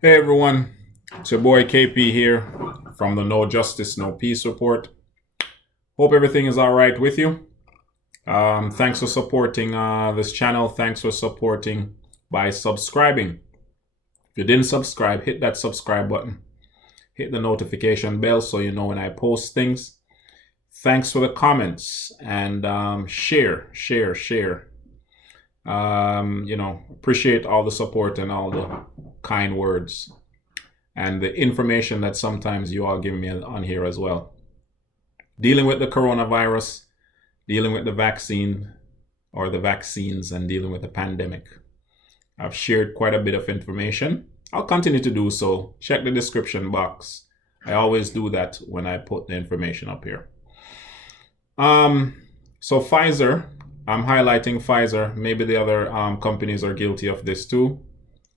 Hey everyone, it's your boy KP here from the No Justice, No Peace report. Hope everything is all right with you. Thanks for supporting this channel. Thanks for supporting by subscribing. If you didn't subscribe, hit that subscribe button. Hit the notification bell so you know when I post things. Thanks for the comments and share. Appreciate all the support and all the kind words and the information that sometimes you all give me on here as well. Dealing with the coronavirus, dealing with the vaccine or the vaccines, and dealing with the pandemic. I've shared quite a bit of information. I'll continue to do so. Check the description box. I always do that when I put the information up here. So Pfizer, I'm highlighting Pfizer. Maybe the other companies are guilty of this too.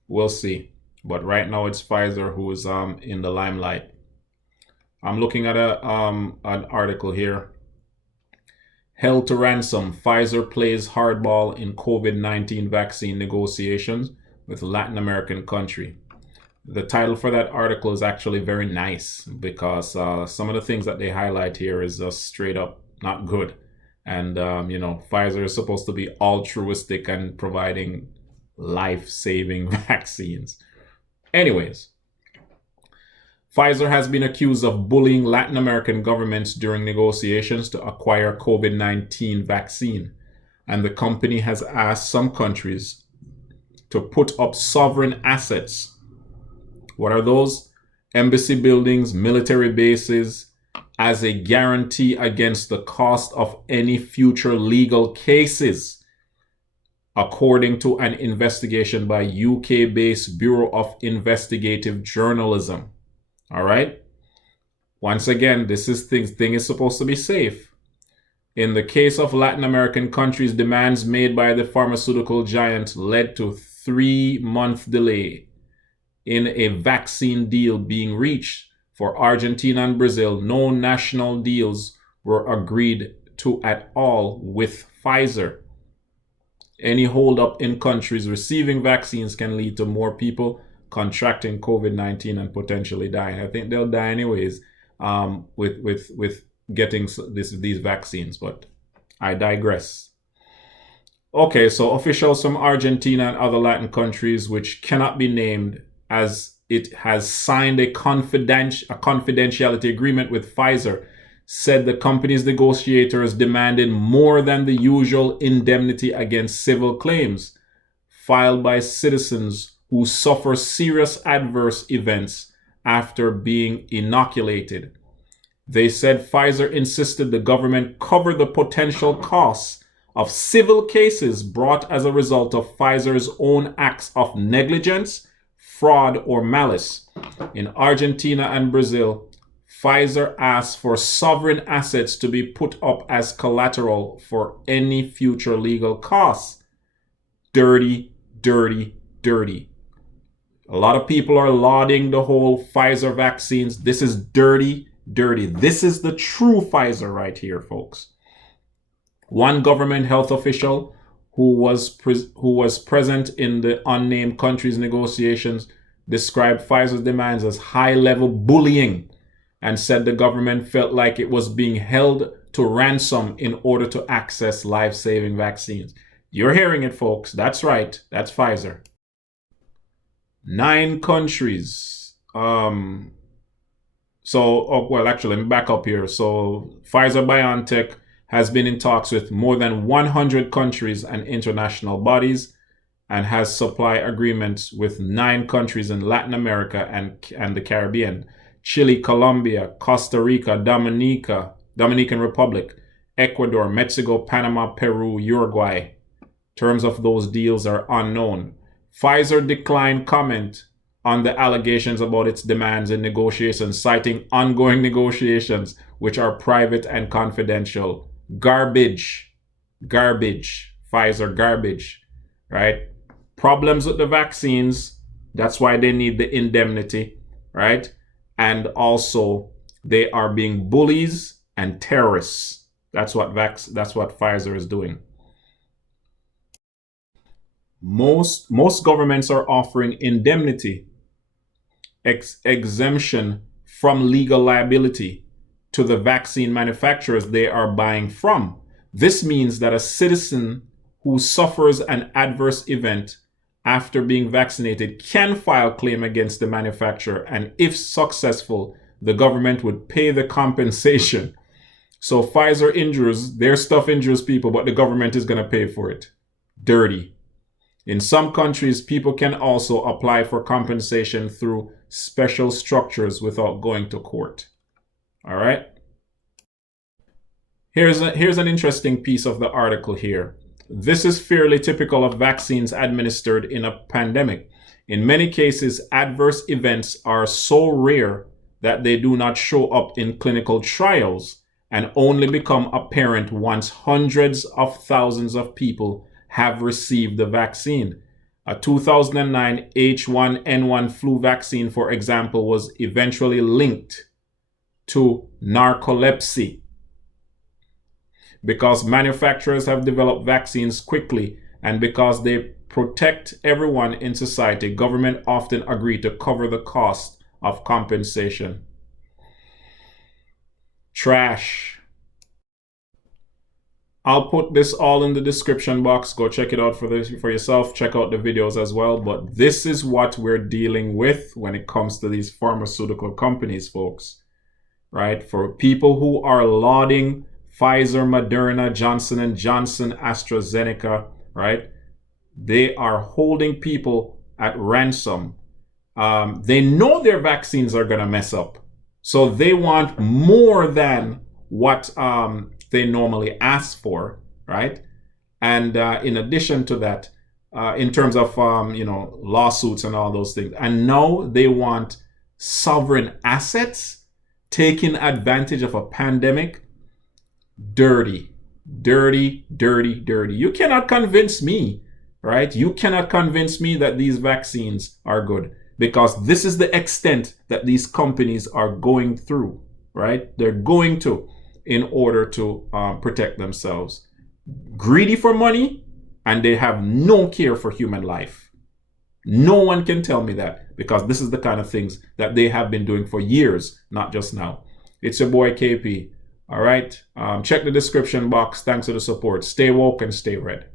We'll see. But right now it's Pfizer who is in the limelight. I'm looking at an article here. Held to ransom, Pfizer plays hardball in COVID-19 vaccine negotiations with Latin American country. The title for that article is actually very nice because some of the things that they highlight here is just straight up not good. And, Pfizer is supposed to be altruistic and providing life-saving vaccines. Anyways, Pfizer has been accused of bullying Latin American governments during negotiations to acquire COVID-19 vaccine, and the company has asked some countries to put up sovereign assets. What are those? Embassy buildings, military bases, as a guarantee against the cost of any future legal cases, according to an investigation by UK-based Bureau of Investigative Journalism. All right? Once again, this thing is supposed to be safe. In the case of Latin American countries, demands made by the pharmaceutical giant led to 3-month delay in a vaccine deal being reached. For Argentina and Brazil, no national deals were agreed to at all with Pfizer. Any holdup in countries receiving vaccines can lead to more people contracting COVID-19 and potentially dying. I think they'll die anyways with getting these vaccines, but I digress. Okay, so officials from Argentina and other Latin countries, which cannot be named, as it has signed a confidentiality agreement with Pfizer, said the company's negotiators demanded more than the usual indemnity against civil claims filed by citizens who suffer serious adverse events after being inoculated. They said Pfizer insisted the government cover the potential costs of civil cases brought as a result of Pfizer's own acts of negligence, fraud, or malice. In Argentina and Brazil, Pfizer asked for sovereign assets to be put up as collateral for any future legal costs. Dirty, dirty, dirty. A lot of people are lauding the whole Pfizer vaccines. This is dirty, dirty. This is the true Pfizer right here, folks. One government health official who was present in the unnamed countries' negotiations described Pfizer's demands as high-level bullying and said the government felt like it was being held to ransom in order to access life-saving vaccines. You're hearing it, folks. That's right. That's Pfizer. 9 countries. Actually, let me back up here. So Pfizer BioNTech has been in talks with more than 100 countries and international bodies and has supply agreements with 9 countries in Latin America and the Caribbean: Chile, Colombia, Costa Rica, Dominican Republic, Ecuador, Mexico, Panama, Peru, Uruguay. Terms of those deals are unknown. Pfizer declined comment on the allegations about its demands in negotiations, citing ongoing negotiations which are private and confidential. Garbage. Pfizer garbage, right? Problems with the vaccines. That's why they need the indemnity, right? And also they are being bullies and terrorists. That's what Pfizer is doing. Most governments are offering indemnity exemption from legal liability to the vaccine manufacturers they are buying from. This means that a citizen who suffers an adverse event after being vaccinated can file claim against the manufacturer, and if successful, the government would pay the compensation. So Pfizer injures, their stuff injures people, but the government is going to pay for it. Dirty. In some countries, people can also apply for compensation through special structures without going to court. All right. Here's an interesting piece of the article here. This is fairly typical of vaccines administered in a pandemic. In many cases, adverse events are so rare that they do not show up in clinical trials and only become apparent once hundreds of thousands of people have received the vaccine. A 2009 H1N1 flu vaccine, for example, was eventually linked to narcolepsy. Because manufacturers have developed vaccines quickly and because they protect everyone in society, government often agree to cover the cost of compensation. Trash. I'll put this all in the description box. Go check it out for yourself. Check out the videos as well. But this is what we're dealing with when it comes to these pharmaceutical companies, folks. Right? For people who are lauding Pfizer, Moderna, Johnson & Johnson, AstraZeneca, right? They are holding people at ransom. They know their vaccines are going to mess up. So they want more than what they normally ask for, right? And in addition to that, in terms of, lawsuits and all those things. And now they want sovereign assets, taking advantage of a pandemic. Dirty, dirty, dirty, dirty. You cannot convince me, right? You cannot convince me that these vaccines are good, because this is the extent that these companies are going through, right? They're going to in order to protect themselves. Greedy for money, and they have no care for human life. No one can tell me that, because this is the kind of things that they have been doing for years, not just now. It's your boy KP. All right. Check the description box. Thanks for the support. Stay woke and stay red.